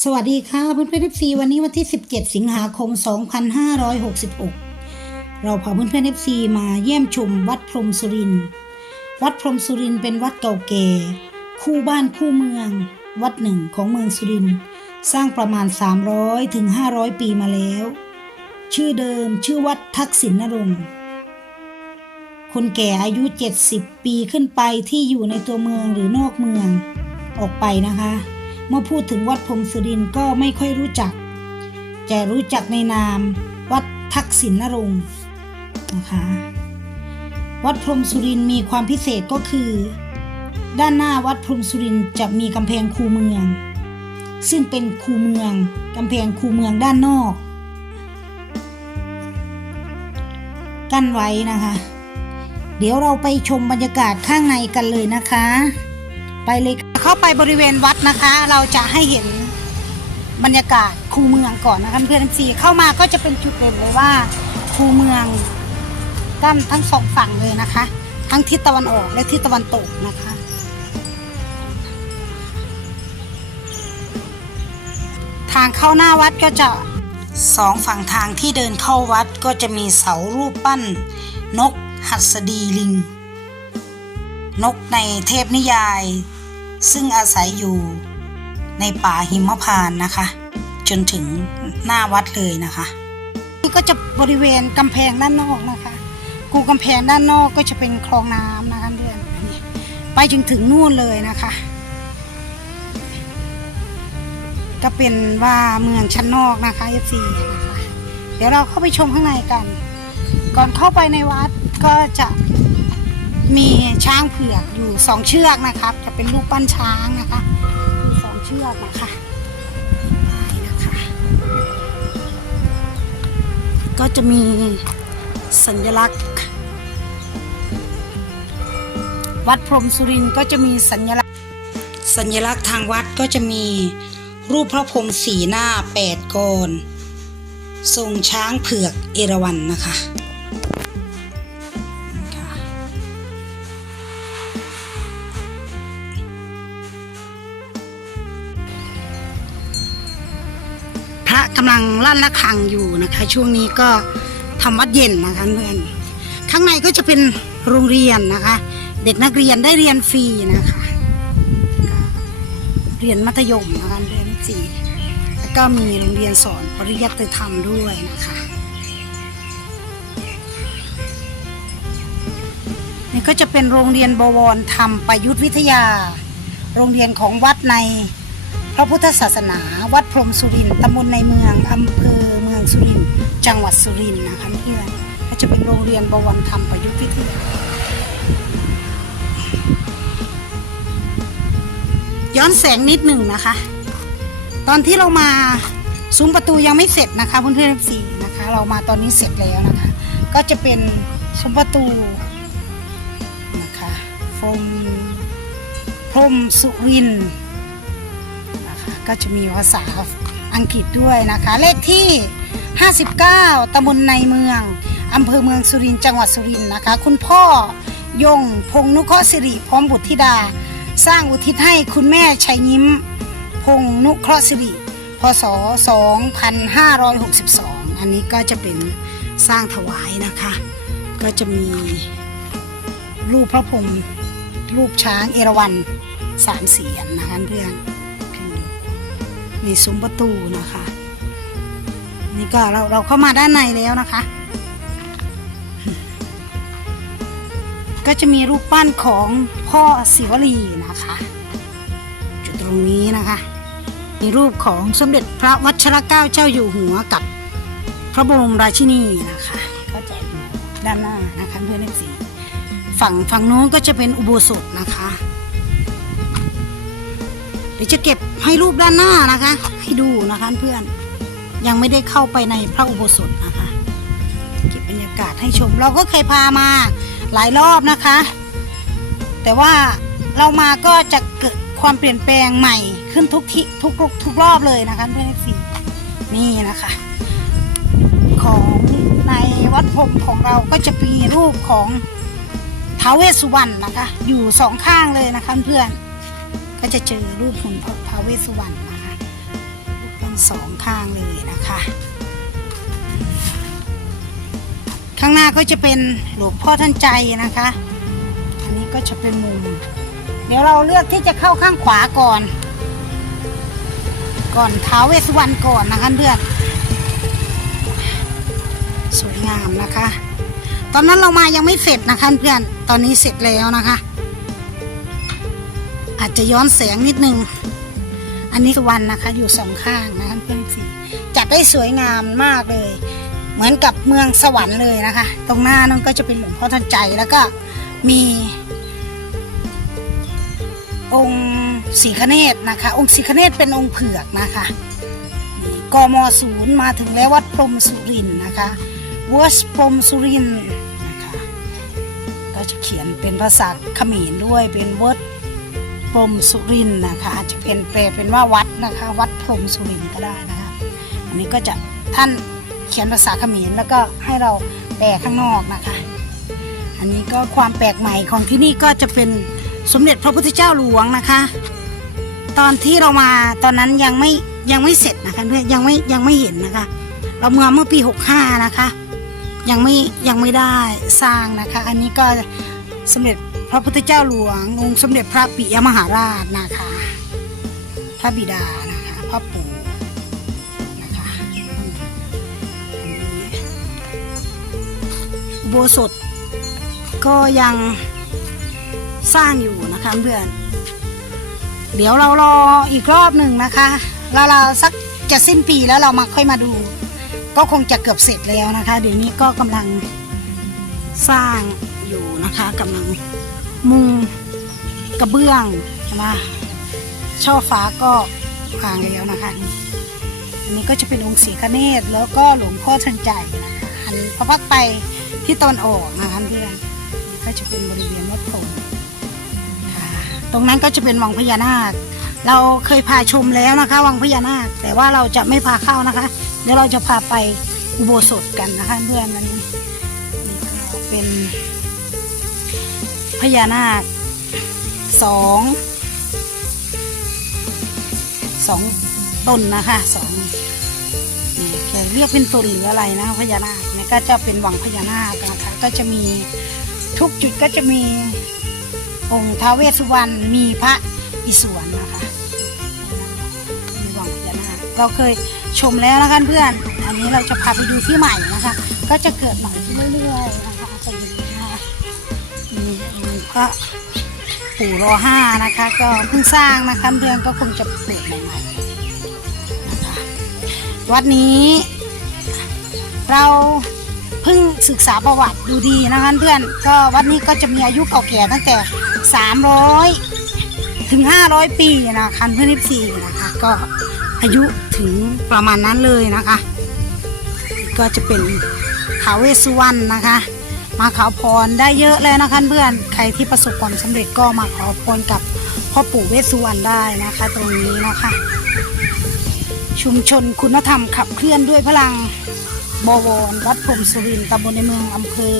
สวัสดีค่ะเพื่อนเพื่อนๆ FC วันนี้วันที่ 17 สิงหาคม 2566 เราพาเพื่อนเพื่อนๆ FC มาเยี่ยมชมวัดพรมสุรินวัดพรมสุรินเป็นวัดเก่าแก่ คู่บ้านคู่เมือง วัดหนึ่งของเมืองสุรินสร้างประมาณ 300ถึง500 ปีมาแล้ว ชื่อเดิมชื่อวัดทักษิณนรงค์คนแก่อายุ 70 ปีขึ้นไปที่อยู่ในตัวเมืองหรือนอกเมืองออกไปนะคะ มื่อพูดถึงวัดพรมสุรินก็ไม่ค่อยรู้จักจะรู้จักในนาม วัดทักษิณนรงค์นะคะวัดพรมสุรินมีความพิเศษก็คือ ด้านหน้าวัดพรมสุรินจะมีกำแพงคูเมือง ซึ่งเป็นคูเมืองกำแพงคูเมืองด้านนอกกั้นไว้นะคะ เดี๋ยวเราไปชมบรรยากาศข้างในกันเลยนะคะ ไปเลยค่ะ เข้าไปบริเวณวัดนะคะ เราจะให้เห็นบรรยากาศคูเมืองก่อนนะคะเพื่อนซีเข้ามาก็จะเป็นจุดเด่นเลยว่าคูเมืองกั้นทั้งสองฝั่งเลยนะคะ ทั้งทิศตะวันออกและทิศตะวันตกนะคะ ทางเข้าหน้าวัดก็จะสองฝั่งทางที่เดินเข้าวัดก็จะมีเสารูปปั้น นกหัสดีลิง นกในเทพนิยาย ซึ่งอาศัยอยู่ในป่าหิมพานต์นะคะ จนถึงหน้าวัดเลยนะคะนี่ก็จะบริเวณกำแพงด้านนอกนะคะกูกำแพงด้านนอกก็จะเป็นคลองน้ำนะคะเพื่อนไปจนถึงนู่นเลยนะคะ ก็เป็นว่าเมืองชั้นนอกนะคะ FC นะคะเดี๋ยวเราเข้าไปชมข้างในกัน ก่อนเข้าไปในวัดก็จะ มีช้างเผือกอยู่สองเชือกนะครับ จะเป็นรูปปั้นช้างนะคะสองเชือกนะคะนะคะ ก็จะมีสัญลักษณ์ วัดพรมสุรินก็จะมีสัญลักษณ์ สัญลักษณ์ทางวัดก็จะมีรูปพระพรหมสีหน้าแปดกรทรงช้างเผือกเอราวัณนะคะำลังลั่นระฆังอยู่นะคะ ช่วงนี้ก็ทำวัดเย็นนะคะเพื่อนข้างในก็จะเป็นโรงเรียนนะคะ เด็กนักเรียนได้เรียนฟรีนะคะ เรียนมัธยมนะคะเรียนฟรีแล้วก็มีโรงเรียนสอนปริยัติธรรมด้วยนะคะนี่ก็จะเป็นโรงเรียนบวรธรรมประยุทธวิทยา โรงเรียนของวัดใน พระพุทธศาสนา วัดพรมสุรินตำบลในเมืองอำเภอเมืองสุรินจังหวัดสุรินนะคะเพื่อนก็จะเป็นโรงเรียนบวรธรรมประยุทธ์วิทยาย้อนแสงนิดหนึ่งนะคะ ตอนที่เรามาซุ้มประตูยังไม่เสร็จนะคะเพื่อนๆสีนะคะ เรามาตอนนี้เสร็จแล้วนะคะ ก็จะเป็นซุ้มประตูนะคะพรมพรมสุรินทร์ ก็จะมีภาษาอังกฤษด้วยนะคะ เลขที่ 59ตำบลในเมืองอำเภอเมืองสุรินทร์จังหวัดสุรินทร์นะคะ คุณพ่อยงพงนุเคราะห์สิริพร้อมบุตรธิดา สร้างอุทิศให้คุณแม่ชัยยิ้ม พงนุเคราะห์สิริพศ 2562 อันนี้ก็จะเป็นสร้างถวายนะคะ ก็จะมีรูปพระพรหมรูปช้างเอราวัณสามเสียนนะคะเพื่อน มีซุ้มประตูนะคะ นี่ก็เราเราเข้ามาด้านในแล้วนะคะ ก็จะมีรูปปั้นของพ่อศิวลีนะคะจุดตรงนี้นะคะ มีรูปของสมเด็จพระวัชรเกล้าเจ้าอยู่หัวกับพระบรมราชินีนะคะก็จะอยู่ด้านหน้านะคะเพื่อนเอฟซีฝั่งฝั่งโน้นก็จะเป็นอุโบสถนะคะ ดี๋ยวจะเก็บให้รูปด้านหน้านะคะ ให้ดูนะคะเพื่อนยังไม่ได้เข้าไปในพระอุโบสถนะคะเก็บบรรยากาศให้ชม เราก็เคยพามาหลายรอบนะคะ แต่ว่าเรามาก็จะเกิดความเปลี่ยนแปลงใหม่ขึ้นทุกที่ทุกทุกรอบเลยนะคะเพื่อนสีนี่นะคะ ของในวัดพรมของเราก็จะมีรูปของท้าวเวสสุวรรณนะคะ อยู่สองข้างเลยนะคะเพื่อน ก็จะเจอรูปหุ่นพระเวสสุวรรณนะคะทั้งสองข้างเลยนะคะ ข้างหน้าก็จะเป็นหลวงพ่อท่านใจนะคะ อันนี้ก็จะเป็นมุม เดี๋ยวเราเลือกที่จะเข้าข้างขวาก่อน ก่อนท้าวเวสสุวรรณก่อนนะคะเพื่อนสวยงามนะคะ ตอนนั้นเรามายังไม่เสร็จนะคะเพื่อน ตอนนี้เสร็จแล้วนะคะ อาจจะย้อนแสงนิดนึง อันนี้วรรณนะคะอยู่สองข้างนะคะเพื่อนสีจัดได้สวยงามมากเลย เหมือนกับเมืองสวรรค์เลยนะคะ ตรงหน้านั่นก็จะเป็นหลวงพ่อทันใจแล้วก็มี องค์สีคเนศนะคะ องค์สีคเนศเป็นองค์เผือกนะคะกมศูนย์มาถึงแล้ววัดพรมสุรินนะคะวัดพรมสุรินนะคะก็จะเขียนเป็นภาษาเขมรด้วยเป็นวัด พรมสุรินนะคะอาจจะเป็นแปลเป็นว่าวัดนะคะ วัดพรมสุรินก็ได้นะคะอันนี้ก็จะท่านเขียนภาษาเขมรแล้วก็ให้เราแปลข้างนอกนะคะ อันนี้ก็ความแปลกใหม่ของที่นี่ก็จะเป็นสมเด็จพระพุทธเจ้าหลวงนะคะ ตอนที่เรามาตอนนั้นยังไม่ยังไม่เสร็จนะคะเพื่อนยังไม่ยังไม่เห็นนะคะ เราเมื่อเมื่อปี 65 นะคะ ยังไม่ยังไม่ได้สร้างนะคะ อันนี้ก็สมเด็จ พระพุทธเจ้าหลวงองค์สมเด็จพระปิยมหาราชนะคะ พระบิดานะคะพ่อปู่นะคะโบสถก็ยังสร้างอยู่นะคะเพื่อน เดี๋ยวเรารออีกรอบหนึ่งนะคะแล้วเราสักจะสิ้นปีแล้วเรามาค่อยมาดู ก็คงจะเกือบเสร็จแล้วนะคะ เดี๋ยวนี้ก็กำลังสร้างอยู่นะคะกำลัง มุงกระเบื้องนะช่อฟ้าก็วางแล้วนะคะนี่อันนี้ก็จะเป็นองค์สีคเนศแล้วก็หลวงพ่อทันใจนะคะอันพระพักไปที่ตอนออกนะคะเพื่อนก็จะเป็นบริเวณวัดโพธิ์ค่ะตรงนั้นก็จะเป็นวังพญานาค เราเคยพาชมแล้วนะคะ วังพญานาค แต่ว่าเราจะไม่พาเข้านะคะ เดี๋ยวเราจะพาไปอุโบสถกันนะคะเพื่อนมันนี่ก็เป็น พญานาคสองสองต้นนะคะสองนี่จะเรียกเป็นต้นหรืออะไรนะพญานาคเนี่ยก็จะเป็นวังพญานาคนะคะก็จะมีทุกจุดก็จะมีองค์ท้าเวสสุวรรณมีพระอิศวรนะคะมีวังพญานาคเราเคยชมแล้วนะคะเพื่อน อันนี้เราจะพาไปดูที่ใหม่นะคะ ก็จะเกิดใหม่เรื่อยๆนะคะ ก็ปู่รอห้านะคะ ก็เพิ่งสร้างนะคะเพื่อนก็คงจะเปิดใหม่ๆนะคะวัดนี้ เราเพิ่งศึกษาประวัติดูดีนะคะเพื่อนก็วัดนี้ก็จะมีอายุเก่าแก่ตั้งแต่ 300 ถึง 500 ปีนะคะเพื่อนนิสีนะคะก็อายุถึงประมาณนั้นเลยนะคะ ก็จะเป็นทาวเวสสุวรรณนะคะ มาขอพรได้เยอะเลยนะคะเพื่อนใครที่ประสบความสำเร็จก็มาขอพรกับพ่อปู่เวสสุวรรณได้นะคะ ตรงนี้นะคะ ชุมชนคุณธรรมขับเคลื่อนด้วยพลังบวรวัดพรมสุรินตำบลในเมืองอำเภอ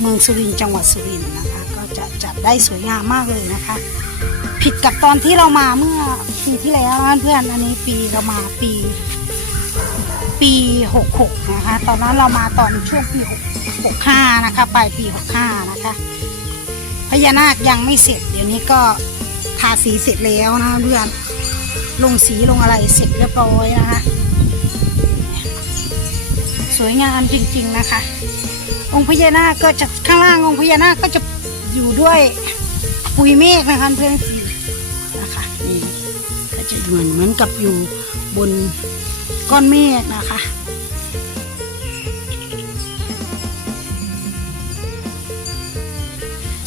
เมืองสุรินต์จังหวัดสุรินทร์นะคะ ก็จะจัดได้สวยงามมากเลยนะคะ ผิดกับตอนที่เรามาเมื่อปีที่แล้วเพื่อนอันนี้ปีเรามาปี ปีหกหกนะคะ ตอนนั้นเรามาตอนช่วงปีห กหกห้านะคะปลายปีหกห้านะคะ พญานาคยังไม่เสร็จ เดี๋ยวนี้ก็ทาสีเสร็จแล้วนะเพื่อนลงสีลงอะไรเสร็จเรียบร้อยนะคะ สวยงามจริงๆนะคะ องค์พญานาคก็จะข้างล่างองค์พญานาคก็จะอยู่ด้วยปุยเมฆนะคะเพื่อนสีนะคะนี่ก็จะเหมือนเหมือนกับอยู่บนก้อนเมฆนะคะ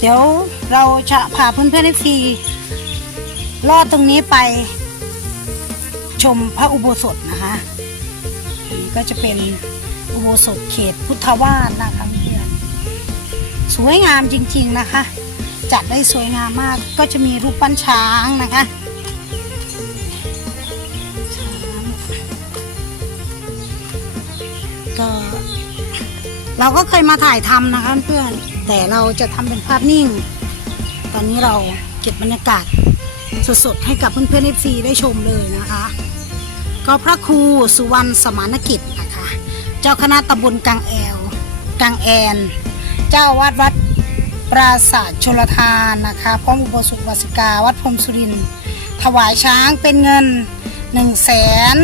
เดี๋ยวเราจะพาเพื่อนๆในทีลอดตรงนี้ไป ชมพระอุโบสถนะคะนนี้ก็จะเป็นอุโบสถเขตพุทธวาสนะคะเพื่อนสวยงามจริงๆนะคะ จัดได้สวยงามมากก็จะมีรูปปั้นช้างนะคะช้างก็เราก็เคยมาถ่ายทำนะคะเพื่อน แต่เราจะทำเป็นภาพนิ่ง ตอนนี้เราเก็บบรรยากาศสดๆ ให้กับเพื่อนๆเอฟซีได้ชมเลยนะคะ ก็พระครูสุวรรณสมานกิจนะคะ เจ้าคณะตำบลกังแอลกังแอน เจ้าวัดวัดปราศาสตร์ชลทานนะคะพร้อมอุโบสถวสิกาวัดพรมสุรินถวายช้างเป็นเงิน1นึ่งแสน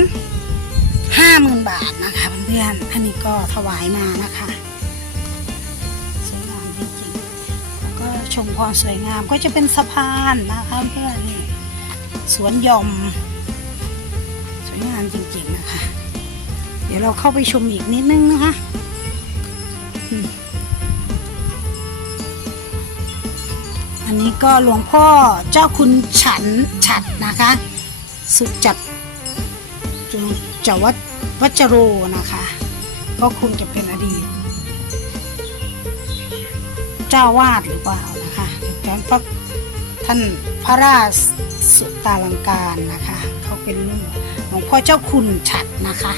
ห้าหมื่นบาทนะคะเพื่อนๆอันนี้ก็ถวายมานะคะ ชมความสวยงามก็จะเป็นสะพานนะคะเพื่อนนี่สวนยอม สวยงามจริงๆนะคะ เดี๋ยวเราเข้าไปชมอีกนิดนึงนะคะอันนี้ก็หลวงพ่อเจ้าคุณฉันฉัดนะคะ สุดจัดจวัดวัจโรนะคะ ก็คงจะเป็นอดีต เจ้าวาดหรือเปล่านะคะแทนพระท่านพระราชสุตาลังการนะคะเขาเป็นหลวงพ่อเจ้าคุณฉัดนะคะ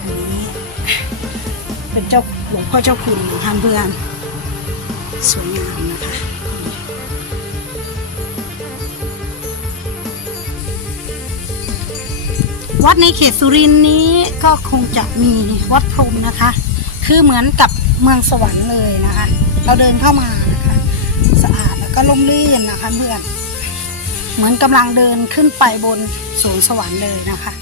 อันนี้เป็นเจ้าหลวงพ่อเจ้าคุณนะคะเพื่อนสวยงามนะคะวัดในเขตสุรินทร์นี้ก็คงจะมีวัดพรมนะคะ คือเหมือนกับเมืองสวรรค์เลยนะคะ เราเดินเข้ามานะคะสะอาดแล้วก็ร่มรื่นนะคะเพื่อนเหมือนกำลังเดินขึ้นไปบนสวนสวรรค์เลยนะคะ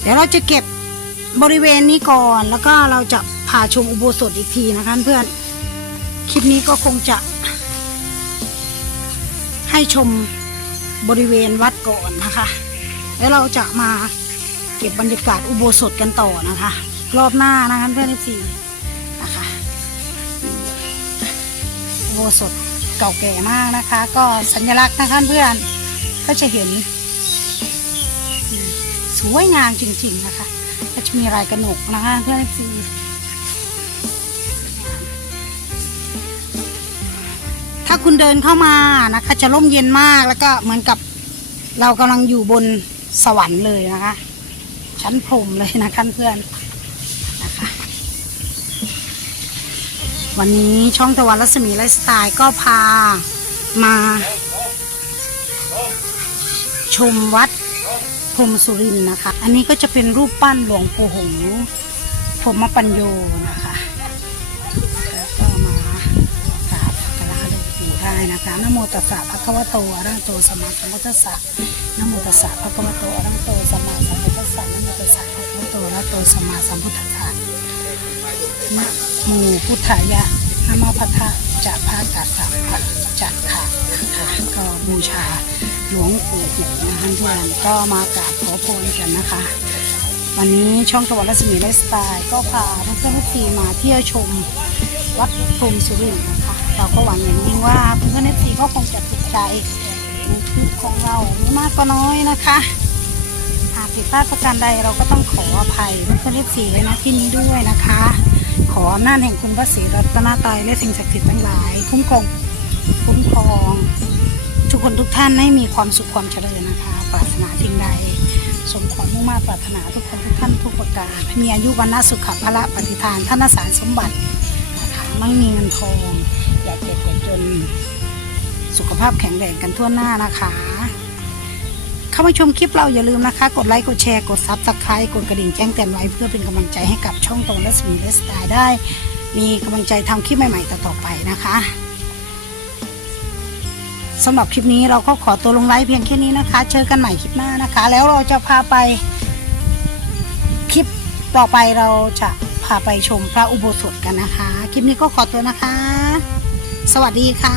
เดี๋ยวเราจะเก็บบริเวณนี้ก่อน แล้วก็เราจะพาชมอุโบสถอีกทีนะคะเพื่อนคลิปนี้ก็คงจะ ให้ชมบริเวณวัดก่อนนะคะ แล้วเราจะมาเก็บบรรยากาศอุโบสถกันต่อนะคะ รอบหน้านะคะเพื่อนที่สี่นะคะอุโบสถเก่าแก่มากนะคะ ก็สัญลักษณ์นะคะเพื่อนก็จะเห็น สวยงามจริง ๆนะคะ ก็จะมีลายกระหนกนะคะเพื่อนที่ถ้าคุณเดินเข้ามานะคะ จะร่มเย็นมากแล้วก็เหมือนกับเรากำลังอยู่บน สวรรค์เลยนะคะ ชั้นพรมเลยนะคะเพื่อนนะคะ วันนี้ช่องตะวันรัศมีไลฟ์สไตล์ก็พามา ชมวัดพรมสุรินนะคะ อันนี้ก็จะเป็นรูปปั้นหลวงปู่หงพรมปัญโยนะคะมากราบสักาลวงปู่ได้นะคะนโมตัสสะภะคะวะโตอะระหะโตสัมมาสัมพุทธัสสะ นะโมตัสสะภะคะวะโตอะระหะโตสัมมาสัมพุทธัสสะนะโมตัสสะภะคะวะโตอะระหะโตสัมมาสัมพุทธัสสะนะโมพุทธายะนะโมพัทธะจะพากัสสะจะค่ะนะคะก็บูชาหลวงปู่หงนะคะเพื่อนก็มากราบขอพรกันนะคะ วันนี้ช่องตะวันรัศมีไลฟ์สไตล์ก็พาเพื่อนๆทุกทีมาเที่ยวชมวัดพรหมสุรินทร์นะคะเราก็หวังอย่างยิ่งว่าเพื่อนๆทุกทีก็คงจะติดใจ ในคลิปของเราไม่มากก็น้อยนะคะหากผิดพลาดประการใดเราก็ต้องขออภัยเพื่อนๆทุกทีเลยนะที่นี้ด้วยนะคะ ขออำนาจแห่งคุณพระศรีรัตนตรัยและสิ่งศักดิ์สิทธิ์ทั้งหลาย คุ้มครองคุ้มครอง ทุกคนทุกท่านให้มีความสุขความเจริญนะคะ ปรารถนาสิ่งใด สมความมุ่งมา่ปรารถนาทุกคนทุกท่านทุกประการมีอายุวันนาสุขภาระปฏิทานท่านสารสมบัตินะคะไม่มีเงินทองอย่าเจ็บอย่าจน สุขภาพแข็งแรงกันทั่วหน้านะคะ เข้ามาชมคลิปเราอย่าลืมนะคะ กดไลค์กดแชร์กดซับสไครต์กดกระดิ่งแจ้งเตือนไว้เพื่อเป็นกำลังใจให้กับช่องตรงและสมีเลสไตล์ได้ มีกำลังใจทำคลิปใหม่ๆต่อๆไปนะคะสำหรับคลิปนี้เราก็ขอตัวลงไลฟ์เพียงแค่นี้นะคะ เจอกันใหม่คลิปหน้านะคะ แล้วเราจะพาไปคลิปต่อไปเราจะพาไปชมพระอุโบสถกันนะคะ คลิปนี้ก็ขอตัวนะคะ สวัสดีค่ะ